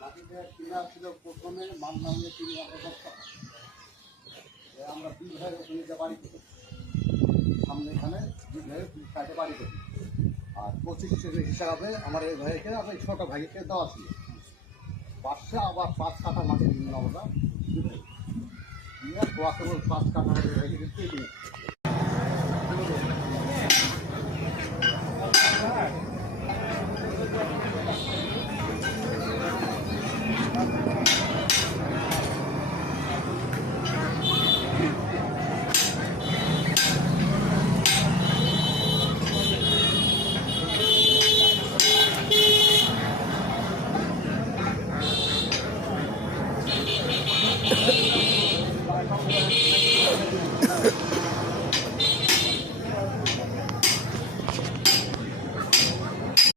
মাটিটা কিনা ছিল প্রথমে মান নামে 3,000 টাকা। আমরা 2 ভাই ওখানে বাড়ি করি, সামনে এখানে 2 ভাই সাইডে বাড়ি করি। আর 25 হিসাবে আমার এই ভাইকে আমার ছোটো ভাইকে দেওয়া ছিল। পাশে আবার 5 কাঠা মাটি নিলাম আমরা, দিয়ে 5 কাঠা ভাইকে দিতে